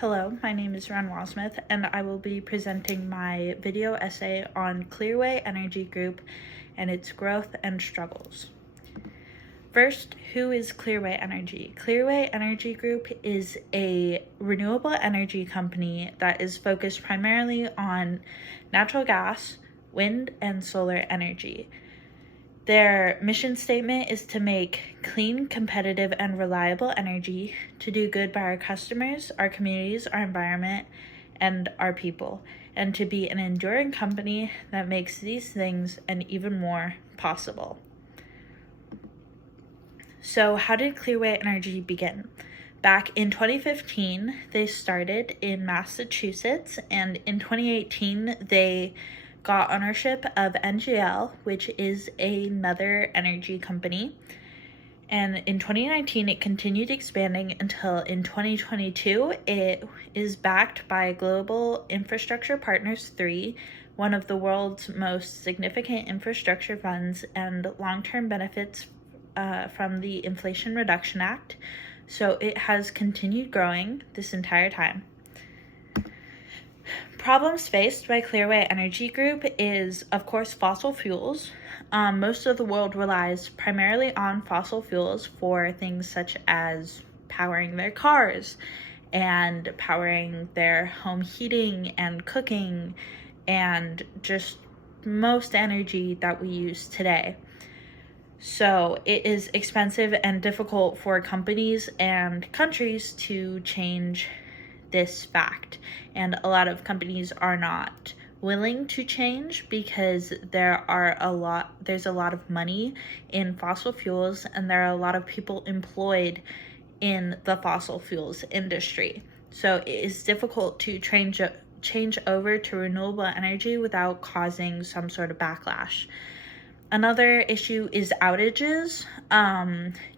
Hello, my name is Ron Wasmith, and I will be presenting my video essay on Clearway Energy Group and its growth and struggles. First, who is Clearway Energy? Clearway Energy Group is a renewable energy company that is focused primarily on natural gas, wind, and solar energy. Their mission statement is to make clean, competitive, and reliable energy to do good by our customers, our communities, our environment, and our people, and to be an enduring company that makes these things and even more possible. So, how did Clearway Energy begin? Back in 2015, they started in Massachusetts, and in 2018, they got ownership of NGL, which is another energy company. And in 2019, it continued expanding until in 2022, it is backed by Global Infrastructure Partners 3, one of the world's most significant infrastructure funds, and long-term benefits from the Inflation Reduction Act. So it has continued growing this entire time. Problems faced by Clearway Energy Group is, of course, fossil fuels. Most of the world relies primarily on fossil fuels for things such as powering their cars and powering their home heating and cooking and just most energy that we use today. So it is expensive and difficult for companies and countries to change this fact, and a lot of companies are not willing to change because there's a lot of money in fossil fuels, and there are a lot of people employed in the fossil fuels industry. So it is difficult to change over to renewable energy without causing some sort of backlash. Another issue is outages.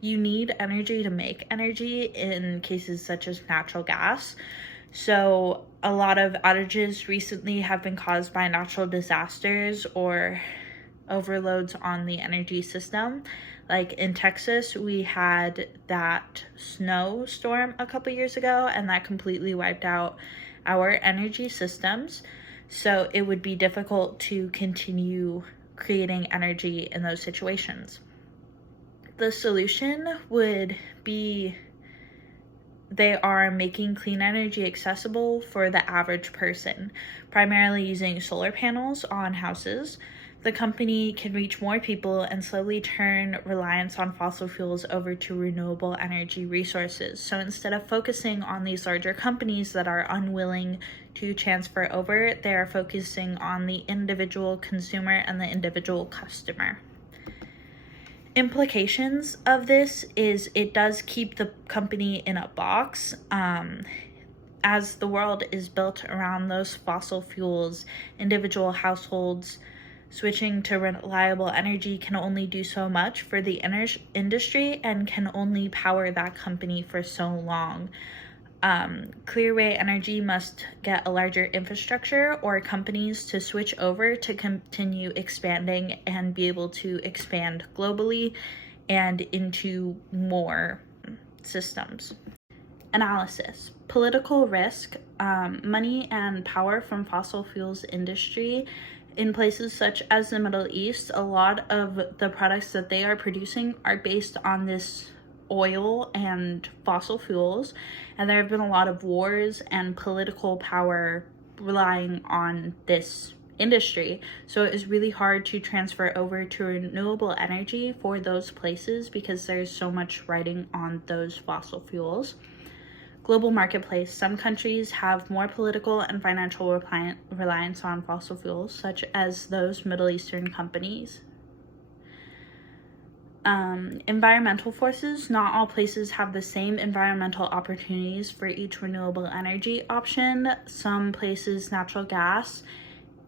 You need energy to make energy in cases such as natural gas. So a lot of outages recently have been caused by natural disasters or overloads on the energy system. Like in Texas, we had that snowstorm a couple years ago, and that completely wiped out our energy systems. So it would be difficult to continue creating energy in those situations. The solution would be they are making clean energy accessible for the average person, primarily using solar panels on houses. The company can reach more people and slowly turn reliance on fossil fuels over to renewable energy resources. So instead of focusing on these larger companies that are unwilling to transfer over, they are focusing on the individual consumer and the individual customer. Implications of this is it does keep the company in a box. As the world is built around those fossil fuels, individual households switching to reliable energy can only do so much for the industry and can only power that company for so long. Clearway Energy must get a larger infrastructure or companies to switch over to continue expanding and be able to expand globally and into more systems. Analysis. Political risk, money and power from fossil fuels industry. In places such as the Middle East, a lot of the products that they are producing are based on this oil and fossil fuels, and there have been a lot of wars and political power relying on this industry. So it is really hard to transfer over to renewable energy for those places because there's so much riding on those fossil fuels. Global marketplace. Some countries have more political and financial reliance on fossil fuels, such as those Middle Eastern companies. Environmental forces. Not all places have the same environmental opportunities for each renewable energy option. Some places natural gas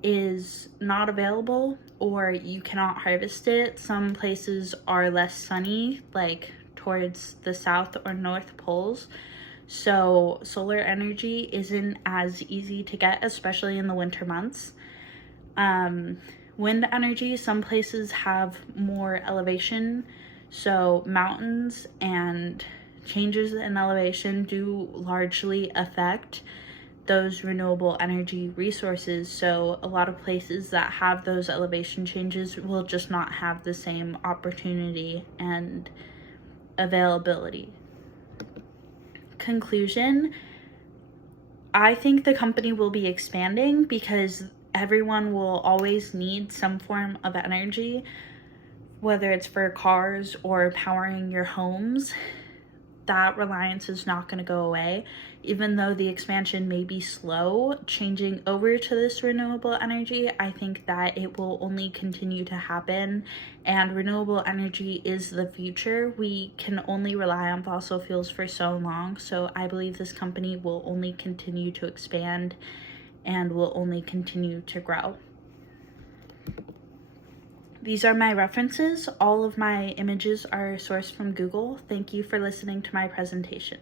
is not available or you cannot harvest it. Some places are less sunny, like towards the south or north poles. So solar energy isn't as easy to get, especially in the winter months. Wind energy, some places have more elevation, so mountains and changes in elevation do largely affect those renewable energy resources. So a lot of places that have those elevation changes will just not have the same opportunity and availability. Conclusion, I think the company will be expanding because everyone will always need some form of energy, whether it's for cars or powering your homes. That reliance is not going to go away. Even though the expansion may be slow, changing over to this renewable energy, I think that it will only continue to happen, and renewable energy is the future. We can only rely on fossil fuels for so long, so I believe this company will only continue to expand and will only continue to grow. These are my references. All of my images are sourced from Google. Thank you for listening to my presentation.